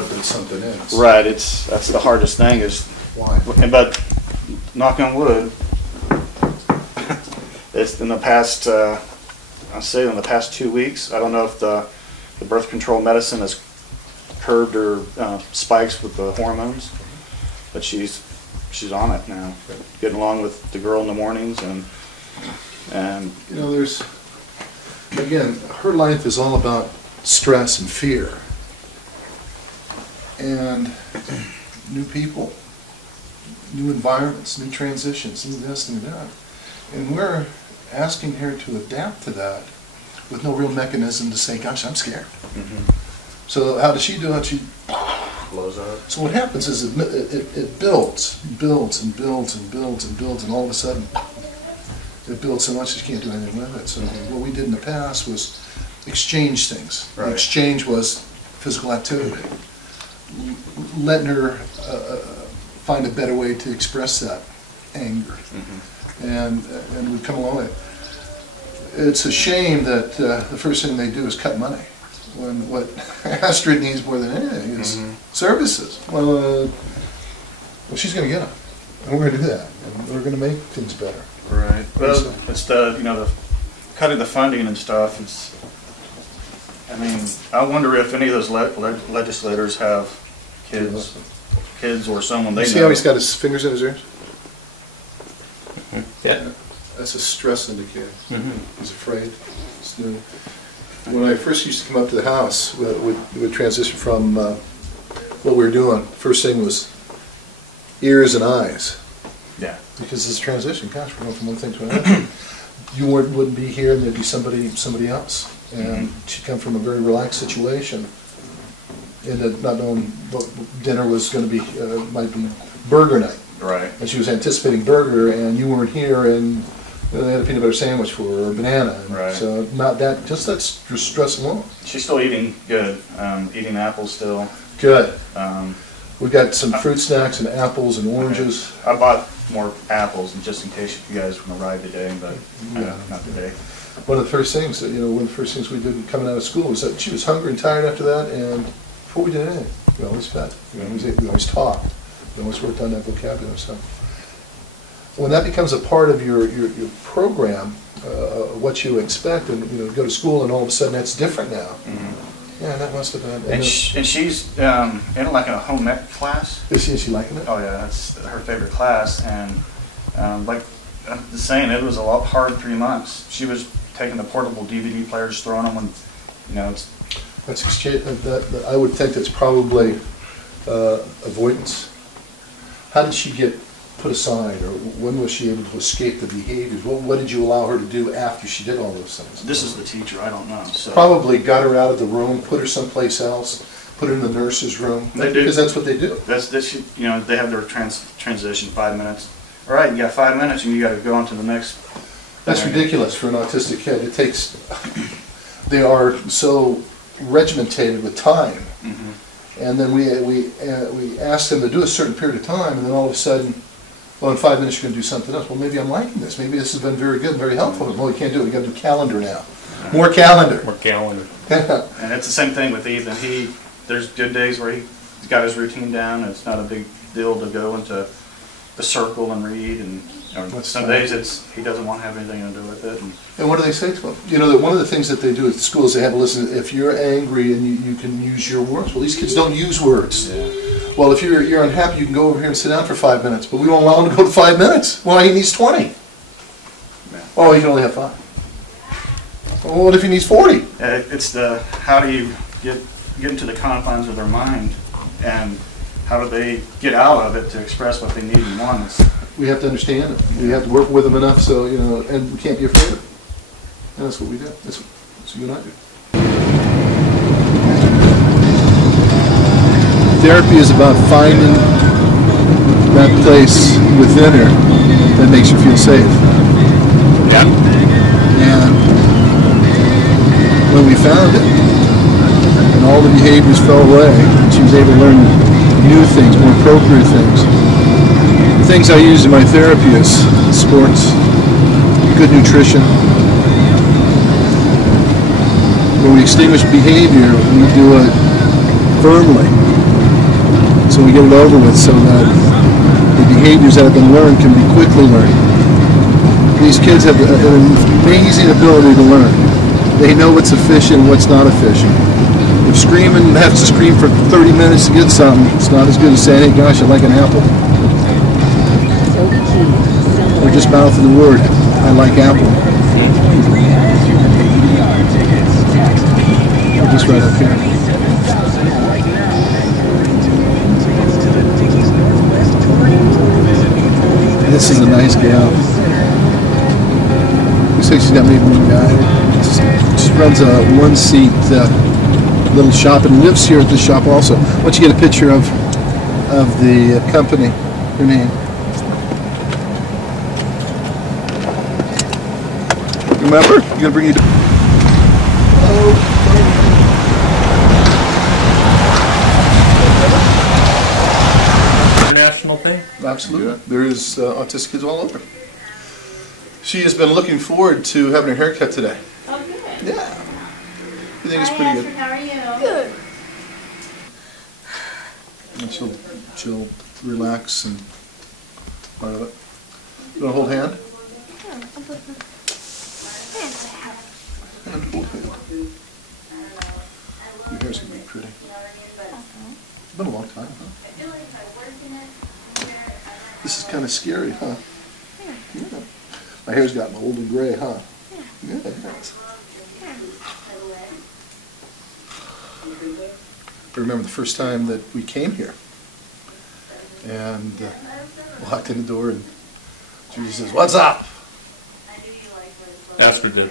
what that something is. Right. That's the hardest thing is. Why? But knock on wood, it's in the past. I'll say in the past 2 weeks. I don't know if the birth control medicine has curbed her spikes with the hormones, but she's on it now, getting along with the girl in the mornings and you know, there's again, her life is all about stress and fear and new people, new environments, new transitions, new this and that, and we're asking her to adapt to that with no real mechanism to say, gosh, I'm scared. Mm-hmm. So how does she do it? She blows up. So what happens is it builds and builds, and all of a sudden it builds so much that she can't do anything with it. So what we did in the past was exchange things. Right. The exchange was physical activity, letting her find a better way to express that anger. Mm-hmm. And we've come a long way. It's a shame that the first thing they do is cut money, when what Astrid needs more than anything is services. Well, she's going to get them, and we're going to do that, and we're going to make things better. Right. Well, it's the cutting the funding and stuff. I mean, I wonder if any of those legislators have kids or someone they know. See how he's got his fingers in his ears? Yeah. That's a stress indicator. Mm-hmm. He's afraid. It's new. When I first used to come up to the house, we would transition from what we were doing. First thing was ears and eyes. Yeah. Because it's a transition. Gosh, we're going from one thing to another. You wouldn't be here, and there'd be somebody else. And she'd come from a very relaxed situation, and not knowing what dinner was going to be, might be burger night. Right. And she was anticipating burger, and you weren't here, and they had a peanut butter sandwich for her, or a banana. And right. So not that, just that stress alone. She's still eating good, eating apples still. Good. We've got some fruit snacks and apples and oranges. Okay. I bought more apples, and just in case you guys want to ride today, but not today. One of the first things that, one of the first things we did coming out of school was that she was hungry and tired after that, and before we did anything, we always fed. We always ate, we always talked. We always worked on that vocabulary. So when that becomes a part of your program, what you expect, and go to school, and all of a sudden that's different now. Mm-hmm. Yeah, that must have been. And she's in like a home ec class. Is she liking it? Oh yeah, that's her favorite class, and like I'm just saying, it was a lot hard 3 months. She was taking the portable DVD players, throwing them when, it's. That's exchange. I would think that's probably avoidance. How did she get put aside, or when was she able to escape the behaviors? What did you allow her to do after she did all those things? This is the teacher. I don't know. So. Probably got her out of the room, put her someplace else, put her in the nurse's room. They do, because that's what they do. They have their transition 5 minutes. All right, you got 5 minutes, and you got to go on to the next. That's ridiculous for an autistic kid. It takes. They are so regimentated with time, and then we ask them to do a certain period of time, and then all of a sudden, well, in 5 minutes you're going to do something else. Well, maybe I'm liking this. Maybe this has been very good and very helpful. Well, you can't do it. You got to do calendar now. More calendar. More calendar. And it's the same thing with Ethan. There's good days where he's got his routine down, and it's not a big deal to go into the circle and read, and some days he doesn't want to have anything to do with it. And what do they say to him? That one of the things that they do at the school is they have to listen. If you're angry and you can use your words. Well, these kids don't use words. Yeah. Well, if you're unhappy, you can go over here and sit down for 5 minutes, but we won't allow him to go to 5 minutes. Well, he needs 20. Yeah. Oh, he can only have 5. Well, what if he needs 40? It's how do you get into the confines of their mind, and how do they get out of it to express what they need and want? We have to understand it. We have to work with them enough so, and we can't be afraid of it. And that's what we do. That's what you and I do. Therapy is about finding that place within her that makes you feel safe. Yeah. And when we found it, and all the behaviors fell away, and she was able to learn new things, more appropriate things. The things I use in my therapy is sports, good nutrition. When we extinguish behavior, we do it firmly. So we get it over with so that the behaviors that have been learned can be quickly learned. These kids have an amazing ability to learn. They know what's efficient and what's not efficient. If screaming has to scream for 30 minutes to get something, it's not as good as saying, hey gosh, I like an apple. Or just mouthing the word, I like apple. Or just right up here. This is a nice gal. Looks like she's got maybe one guy. She runs a one-seat little shop and lives here at the shop also. Why don't you get a picture of the company, your name? Remember? You're gonna bring you. International thing? Absolutely. There is autistic kids all over. She has been looking forward to having her haircut today. Oh, good. Yeah. I think it's Hi, pretty Astrid, good. how are you? Good. And she'll relax and part of it. You want to hold hand? And hold hand. Your hair's going to be pretty. It's been a long time, huh? This is kind of scary, huh? Yeah. My hair's gotten old and gray, huh? Yeah, it has. I remember the first time that we came here and walked in the door and Judy says, "What's up?" Astrid did.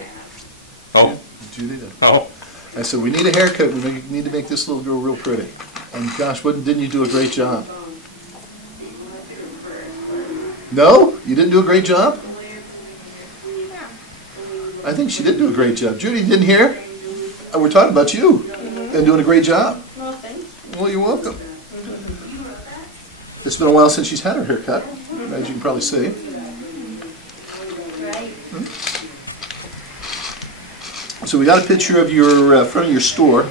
Oh. Judy did. Oh. I said, "We need a haircut. We need to make this little girl real pretty." And gosh, didn't you do a great job? No? You didn't do a great job? I think she did do a great job. Judy, you didn't hear? We're talking about you and doing a great job. Well, thanks. Well, you're welcome. It's been a while since she's had her hair cut, as you can probably see. Right. So we got a picture of your front of your store.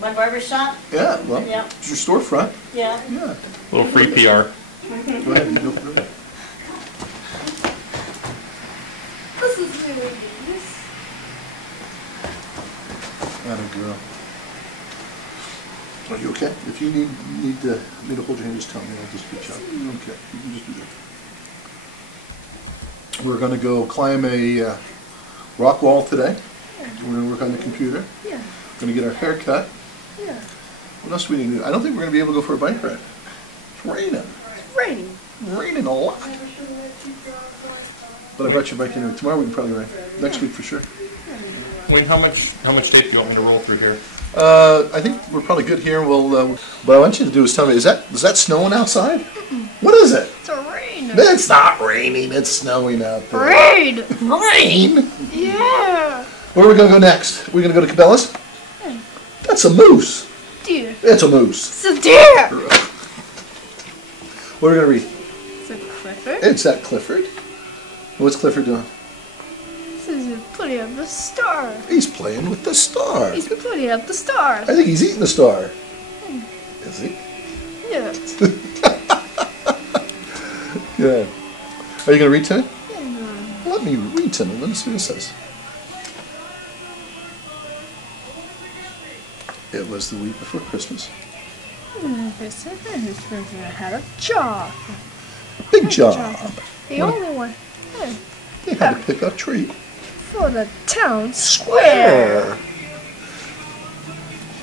My barber shop? Yeah, well, Yeah. it's your storefront. Yeah. Yeah. A little free PR. Go ahead and go for it. This is really good. Atta girl. Are you okay? If you need me to hold your hand, just tell me. I'll just reach out. Okay, you can just do that. We're going to go climb a rock wall today. We're going to work on the computer. Yeah. We're going to get our hair cut. Yeah. What else do we need to do? I don't think we're going to be able to go for a bike ride. It's raining. It's raining. Raining a lot. But I brought your bike anyway. Tomorrow we can probably ride. Next week for sure. Wayne, how much tape do you want me to roll through here? I think we're probably good here. What I want you to do is tell me, is that snowing outside? What is it? It's a rain. It's not raining. It's snowing out there. Rain. Rain? Yeah. Where are we going to go next? Are we going to go to Cabela's? Yeah. That's a moose. Deer. It's a moose. It's a deer. What are we going to read? It's a Clifford. It's that Clifford. What's Clifford doing? He's putting up the star. He's playing with the star. He's putting up the stars. I think he's eating the star. Is he? Yeah. Yeah. Are you going to read to me? Yeah. Let me read to me. Let me see what it says. It was the week before Christmas. His brother had a job. Big job. The only one. Yeah. They had to pick a tree. For the town square.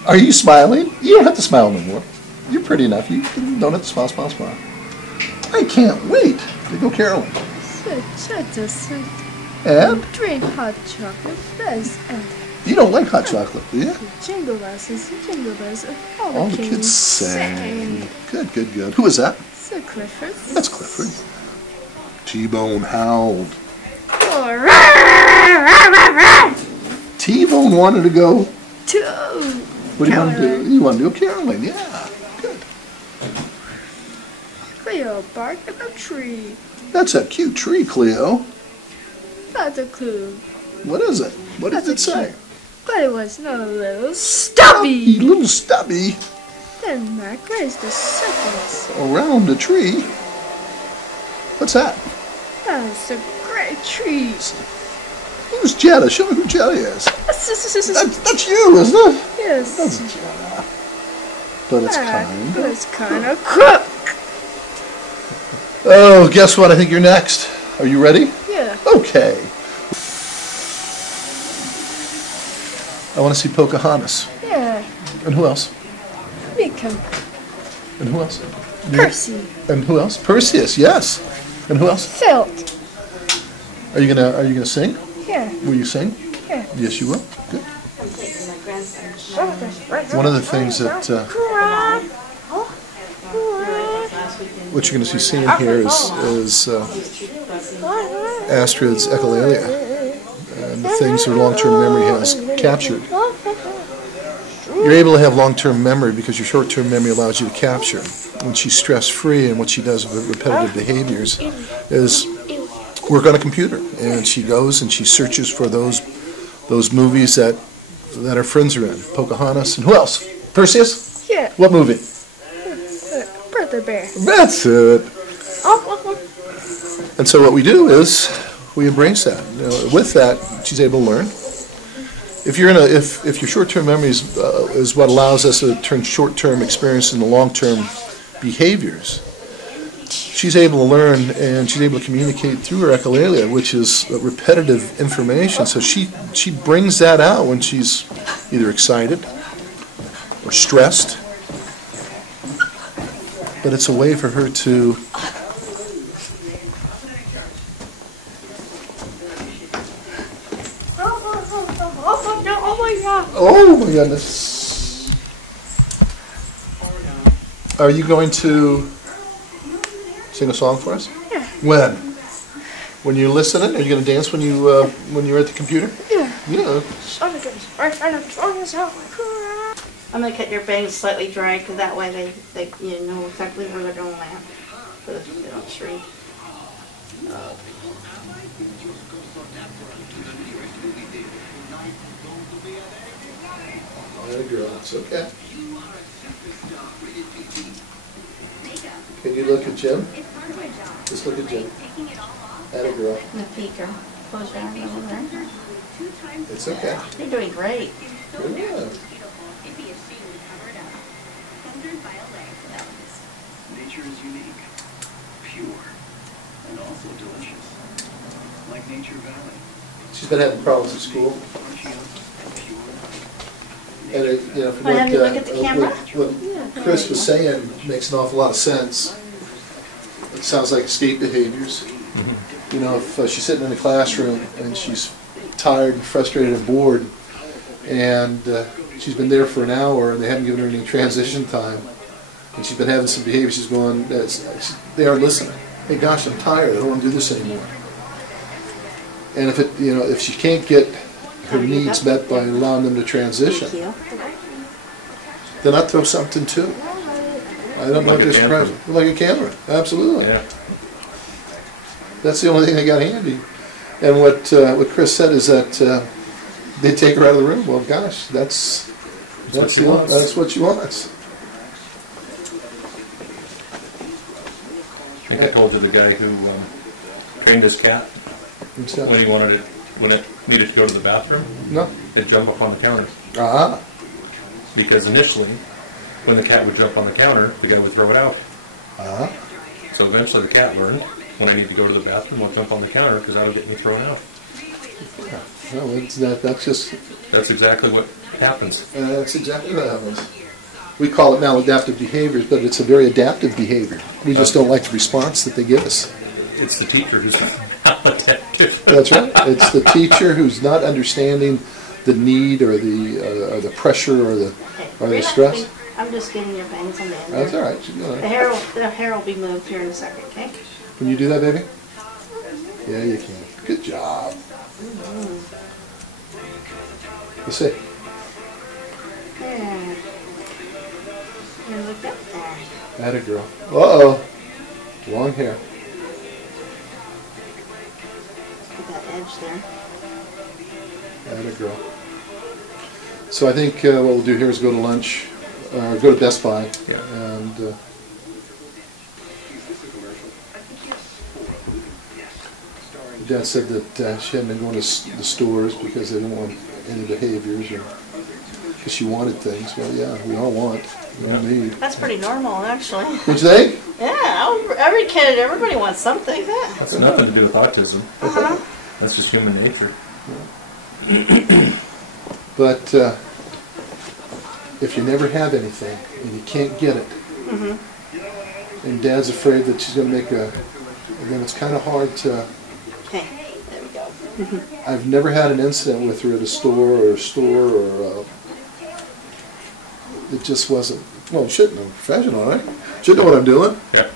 Are you smiling? You don't have to smile no more. You're pretty enough. You don't have to smile, smile, smile. I can't wait to go caroling. And? Drink hot chocolate fizz and You don't like hot chocolate, do you? jingle bells, and All the kids sang. Good, good, good. Who is that? So Clifford. That's Clifford. T-Bone howled. T-Bone wanted to go. Two. What do you want to do? You want to go caroling? Yeah, good. Cleo barked at a tree. That's a cute tree, Cleo. That's a clue. What is it? What does it say? But it was not a little stubby. A little stubby. And Macra is the circles. Around the tree? What's that? That's a great tree. Who's Jetta? Show me who Jetta is. That's you, isn't it? Yes. That's Jetta. But it's kind. But it's kind of crook. Oh, guess what? I think you're next. Are you ready? Yeah. Okay. I want to see Pocahontas. Yeah. And who else? Mika. And who else? Percy. And who else? Perseus, yes. And who else? Felt. Are you gonna sing? Yeah. Will you sing? Yeah. Yes, you will. Good. I'm taking my grandson. One of the things that Last weekend. what you're going to see seen here is Astrid's echolalia and the things her long-term memory has captured. You're able to have long-term memory because your short-term memory allows you to capture. When she's stress-free and what she does with repetitive behaviors is work on a computer, and she goes and she searches for those movies that her friends are in. Pocahontas and who else? Perseus? Yeah. What movie? Brother Bear. That's it. And so what we do is we embrace that. You know, with that, she's able to learn. If your short-term memory is what allows us to turn short-term experience into long-term behaviors, she's able to learn and she's able to communicate through her echolalia, which is repetitive information. So she brings that out when she's either excited or stressed. But it's a way for her to oh my goodness. Are you going to sing a song for us? Yeah. When? When you're listening? Are you going to dance when you're at the computer? Yeah. Yeah. I'm going to cut your bangs slightly dry because that way they you know exactly where they're going to land. So they don't shrink. Atta girl, it's okay. Can you look at Jim? Just look at Jim. Atta girl. And the peeker. Close your eyes over there. It's okay. You're doing great. Yeah. Nature is unique, pure, and also delicious. Like Nature Valley. She's been having problems at school. And it, you know, from Wanna have you look at the camera? what Chris was saying makes an awful lot of sense. It sounds like escape behaviors. You know, if she's sitting in a classroom and she's tired and frustrated and bored, and she's been there for an hour and they haven't given her any transition time, and she's been having some behavior, she's going, they aren't listening. Hey, gosh, I'm tired. I don't want to do this anymore. And if she can't get her needs met by allowing them to transition, then I'd throw something too. I don't know Like if a this camera. like a camera, absolutely. Yeah. That's the only thing they got handy. And what Chris said is that they take her out of the room. Well, gosh, that's what she wants. That's what she wants. I think I told you the guy who trained his cat So, when it needed to go to the bathroom, no. it'd jump up on the counter. Ah. Because initially, when the cat would jump on the counter, the guy would throw it out. Ah. So eventually the cat learned, when I need to go to the bathroom, I'll jump on the counter because I would get me thrown out. Well, That's exactly what happens. that's exactly what happens. We call it maladaptive behaviors, but it's a very adaptive behavior. We just don't like the response that they give us. It's the teacher who's maladaptive. That's right. It's the teacher who's not understanding the need or the pressure or the stress. I'm just getting your bangs on the end. That's all right. The hair will be moved here in a second, okay? Can you do that, baby? Yeah, you can. Good job. Let's see. Yeah. And look up there. Atta girl. Uh-oh. Long hair. Get that edge there. Atta girl. So I think what we'll do here is go to lunch. go to Best Buy, Yeah. and Dad said that she hadn't been going to the stores because they didn't want any behaviors, or because she wanted things. Well, yeah, we all want, we all need. That's pretty normal, actually. Would you think? Yeah, every kid, everybody wants something. Yeah. That's nothing to do with autism. Uh-huh. That's just human nature. But if you never have anything and you can't get it, and Dad's afraid that she's going to make and then it's kind of hard to. Okay, there we go. I've never had an incident with her at a store or it just wasn't. Well, shouldn't. I'm professional, right? Should know what I'm doing. Yeah.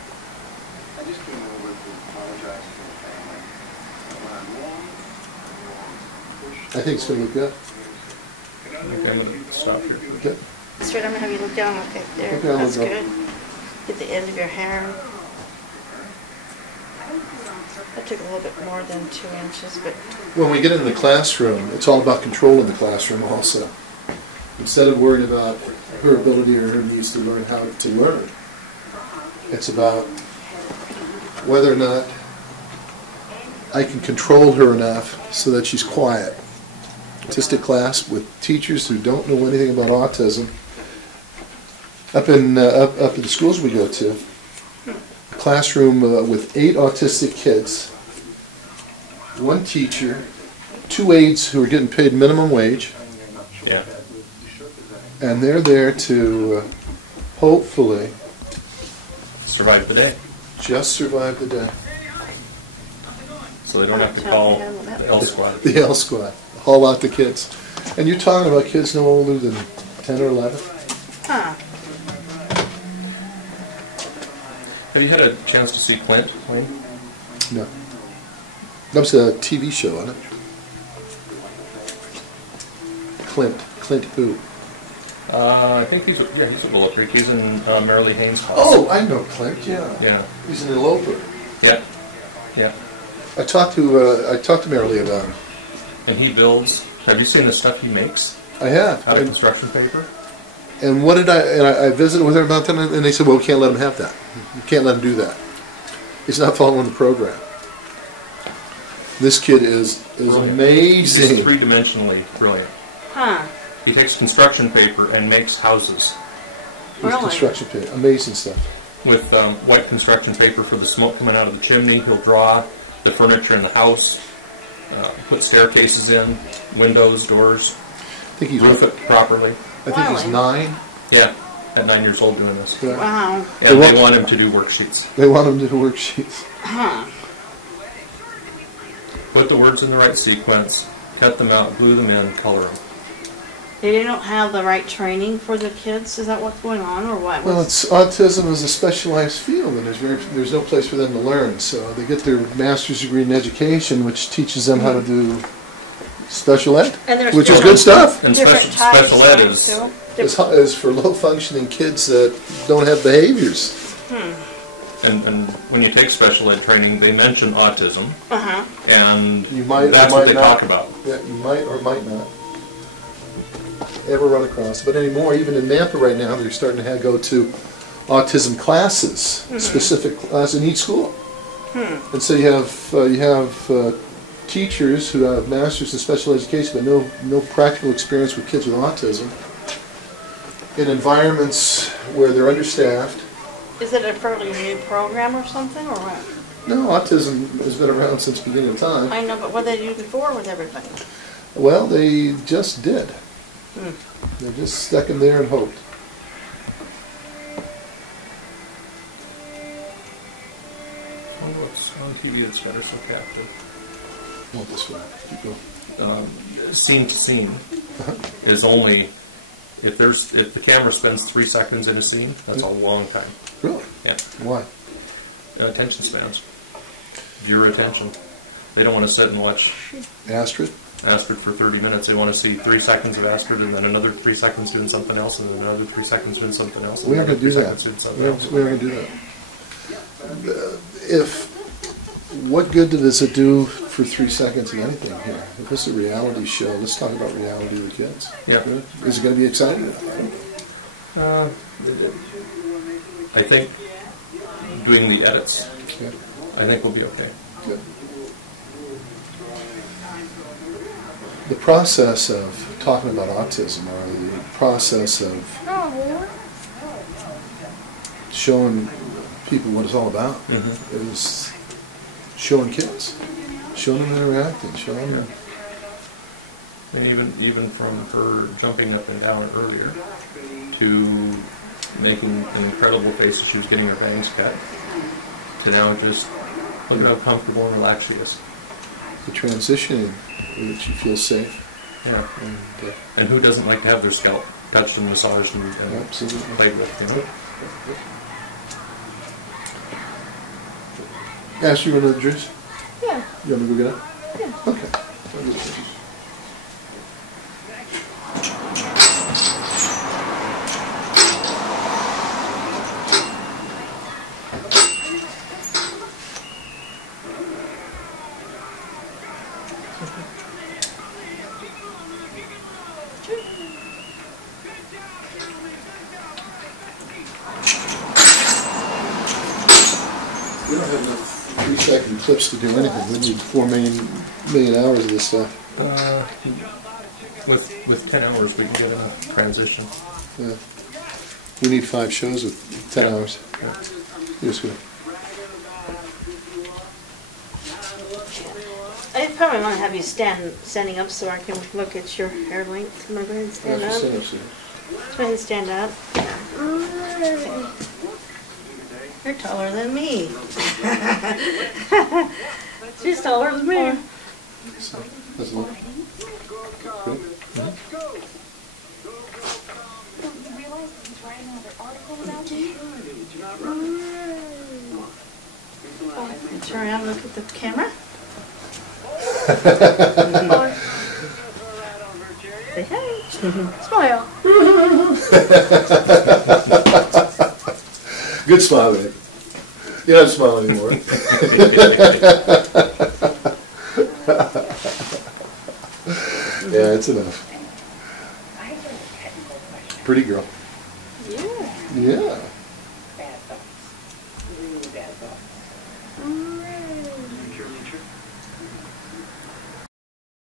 I just came over to apologize to the family. When I'm wrong, I think it's going to look good. Okay, I'm going to stop here. Okay. Straight, I'm going to have you look down. Okay, there. Okay, I'll That's look good. up. Get the end of your hair. That took a little bit more than 2 inches, but When we get into the classroom, it's all about control in the classroom also. Instead of worrying about her ability or her needs to learn how to learn, it's about whether or not I can control her enough so that she's quiet. Autistic class with teachers who don't know anything about autism. Up in the schools we go to, a classroom with 8 autistic kids, 1 teacher, 2 aides who are getting paid minimum wage, Yeah. and they're there to hopefully Survive the day. just survive the day. So they don't have to call the L squad. The L squad, haul out the kids. And you're talking about kids no older than 10 or 11? huh. Have you had a chance to see Clint, Wayne? No. That was a TV show, wasn't it? Clint who? I think he's a bullet freak. He's in Marilee Haynes' house. Oh, I know Clint, yeah. Yeah. He's an eloper. Yeah. Yeah. I talked to Marilee about him. And he builds. Have you seen the stuff he makes I have. out of construction paper? And what did I visited with her about that, and they said, well, we can't let him have that. You can't let him do that. He's not following the program. This kid is Brilliant. amazing. He's three-dimensionally brilliant. Huh. He takes construction paper and makes houses With Really? construction pit. Amazing stuff. with white construction paper for the smoke coming out of the chimney. He'll draw the furniture in the house, put staircases in, windows, doors, I think he's roof it properly. I think he's Really? 9. Yeah, at 9 years old doing this. Yeah. Wow. And They they want him to do worksheets. They want him to do worksheets. Huh. Put the words in the right sequence, cut them out, glue them in, color them. They don't have the right training for the kids? Is that what's going on, or what? Well, autism is a specialized field, and there's no place for them to learn. So they get their master's degree in education, which teaches them how to do special ed, And there's which is different- good stuff. And different types, special ed right, is, too? Is for low-functioning kids that don't have behaviors. and when you take special ed training, they mention autism, Uh-huh. and You might or that's what might they not. talk about. That you might or might not ever run across. But anymore, even in Nampa right now, they're starting to go to autism classes, specific classes in each school. And so you have teachers who have masters in special education, but no practical experience with kids with autism, in environments where they're understaffed. Is it a fairly new program or something, or what? No, autism has been around since the beginning of time. I know, but what did they do before with everybody? Well, they just did. They just stuck in there and hoped. Oh, it's on TV, it's got her so captive. Oh, this way. Keep going. Scene to scene is only if the camera spends 3 seconds in a scene, that's a long time. Really? Yeah. Why? Attention spans. Viewer attention. They don't want to sit and watch Astrid? Astrid for 30 minutes. They want to see 3 seconds of Astrid and then another 3 seconds doing something else and then another 3 seconds doing something else. And We aren't going to do another that. 3 seconds doing We something else. aren't going to do that. What good does it do for 3 seconds of anything here? If this is a reality show, let's talk about reality with kids. Yeah. Good. Is it going to be exciting? I think doing the edits, Yeah. I think we'll be okay. Good. The process of talking about autism, or the process of showing people what it's all about, is showing kids, showing them interacting, showing them. And even from her jumping up and down earlier to making incredible faces, she was getting her bangs cut, to now just look at how comfortable and relaxed she is. The transition in which you feel safe. Yeah. And, And who doesn't like to have their scalp touched and massaged and absolutely. played with, you know? Ash, you want another juice? Yeah. You want me to go get it? Yeah. Okay. I'll get it. We don't have enough 3-second clips to do anything. We need 4 million hours of this stuff. With 10 hours, we can get a transition. Yeah. We need 5 shows with 10 hours. Yes, good. I probably want to have you standing up so I can look at your hair length. Am I going to stand up? Go ahead and stand up. You're taller than me. She's taller than me. That's enough. Good. Turn around and look at the camera. Say hey. Smile. Good smile, babe. You don't smile anymore. Yeah, it's enough. Pretty girl. Yeah. Yeah.